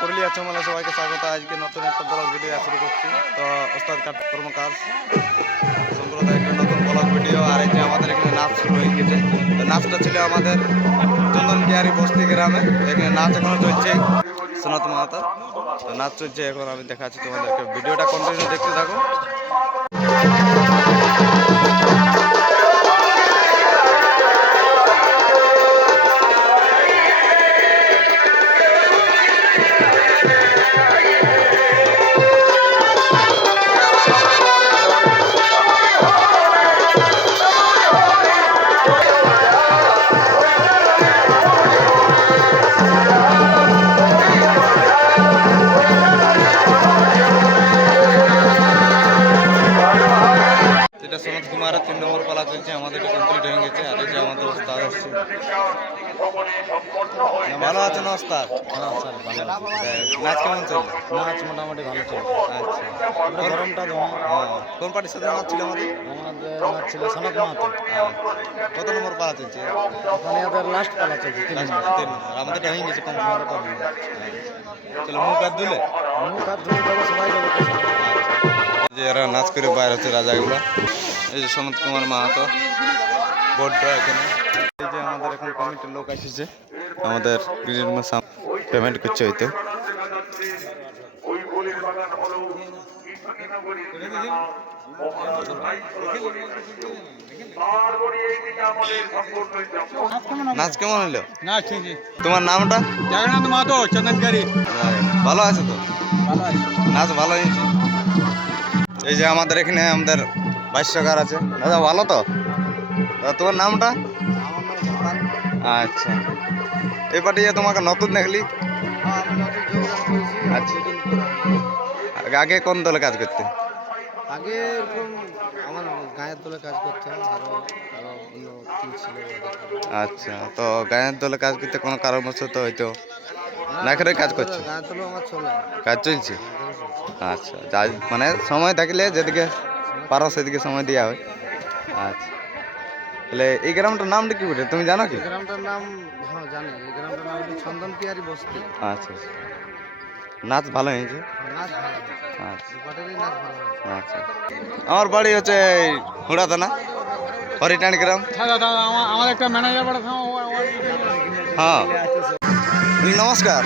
পুরুলিয়া চ্যানেলে সবাইকে স্বাগত। আজকে নতুন একটা ব্লগ ভিডিও শুরু করছি। তো ওস্তাদ কর্মকার সম্প্রদায় একটা নতুন ব্লগ ভিডিও। আর এই যে আমাদের এখানে নাচ শুরু হয়ে গেছে। তো নাচটা ছিল আমাদের চন্দন কিয়ারি বস্তি গ্রামে। এখানে নাচ এখনো চলছে সনাত মাহাতো। তো নাচ চলছে এখন, আমি দেখাচ্ছি তোমাদেরকে। ভিডিওটা কন্টিনিউ দেখতে থাকো। এটা সনৎ কুমারের 3 নম্বর পালা চলছে, আমাদের এটা কমপ্লিট হয়ে গেছে। আর এই যে আমাদের ওস্তাদ আসছে। ভালো আছে না ওস্তাদ? নাচ কেমন চলছে? নাচ মোটামুটি ভালো চলছে। আচ্ছা, গরমটা কোন পার্টির সাথে নাচ ছিল আমাদের? নাচ ছিল সনক মাহাতো। কত নম্বর পালা চলছে? ওখানে ওদের লাস্ট পালা চলছে 3 নম্বর। 3 নম্বর। আমাদের এটা হয়ে গেছে কমপ্লিট। চলো মুখ হাত ধুলে মুখ হাত ধুয়ে দেবো, সবাই দেবো। যে এরা নাচ করে বাইরে হচ্ছে রাজাগুলা। এই যে সনৎ কুমার মাহাতো বোর্ডটা এখানে। এই যে আমাদের এখন কমিটির লোক এসেছে, আমাদের পেমেন্ট করছে হয়তো। নাচ কেমন হলো? নাচ ঠিক। তোমার নামটা? জগন্নাথ মাহাতো, চন্দনকারী। ভালো আছে তো? ভালো আছে। নাচ ভালো হয়েছে। এই যে আমাদের এখানে আমাদের ভাষ্যকার আছে। দাদা ভালো তো? দাদা তোমার নামটা? আচ্ছা, এই পার্টিতে তোমাকে নতুন দেখলি। আচ্ছা, আগে কোন দলে কাজ করতে? আগে এরকম আমার গায়ের দলে কাজ করতে আরো অন্য টিম ছিল। আচ্ছা, তো গায়ের দলে কাজ করতে কোনো কারণবশত হয়তো না করে কাজ করছে? গায়ের দলে আমার চলে কাজ চলছে। আচ্ছা, মানে সময় থাকলে যেদিকে পারো সেদিকে সময় দেওয়া হয়। আচ্ছা, তাহলে এই গ্রামটার নামটা কি বলে তুমি জানো কি? গ্রামটার নাম জানি। এই গ্রামটার নাম হলো চন্দন কিয়ারি বস্তি। আচ্ছা, নাচ ভালো হয়েছে। নাচ ভালো। আচ্ছা দুপাটেরই নাচ ভালো হয়েছে। আচ্ছা, আমার বাড়ি হচ্ছে হুড়া থানা, হরিটানি গ্রাম। আমার একটা ম্যানেজার বড়। হ্যাঁ, নমস্কার।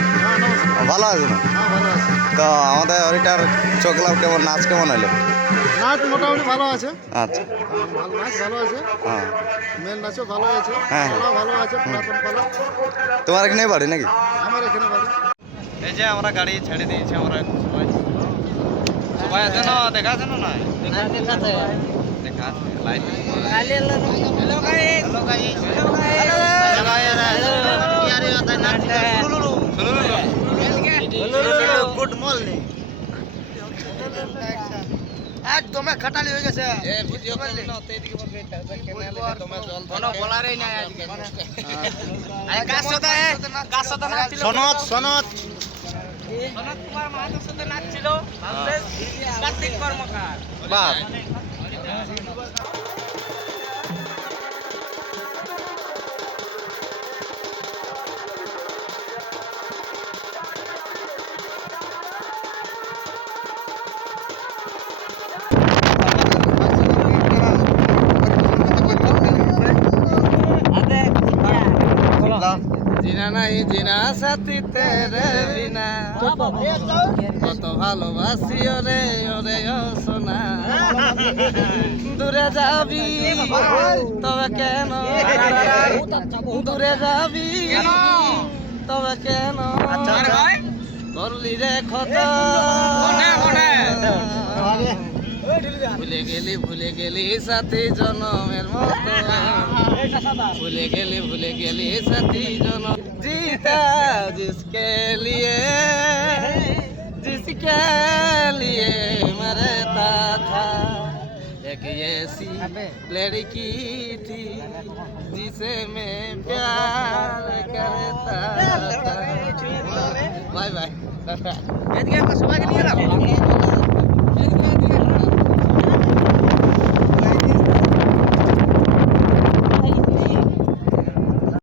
ভালো আছে না? ভালো আছে। তো আমাদের হরিটার চোখলাম কেমন, নাচ কেমন হলো? নাচ মোটামুটি ভালো আছে। আচ্ছা, নাচ ভালো আছে। হ্যাঁ, মেন নাচও ভালো আছে। হ্যাঁ। পালা ভালো আছে। পুরাতন পালা। তোমার এখানে বাড়ি নাকি? আমার এখানে বাড়ি। এই যে আমরা গাড়ি ছেড়ে দিয়েছি, আমরা সবাই সবাই আছে না? দেখা আছে না? না দেখা আছে, light. Hello guys, hello guys, good morning. আজ তোমরা খাটালি হয়ে গেছে। বলারই নাই আজকে। সনৎ সনৎ কুমার মাহাতোর সাথে নাচছিল কার্তিক কর্মকার। বাহ, জিনা নাই জিনা সাথী তেরে বিনা, কত ভালোবাসি ওরে ওরে ও সোনা। দূরে যাবি তবে কেন, দূরে যাবি তবে কেন, করলি রে ক্ষত। ভুলে গেলি সাথী জনমের মতো, ভুলে গেলি সাথী জনম। जीता जिसके लिए मरता था, एक ऐसी लड़की थी जिसे मैं प्यार करता था। Bye bye.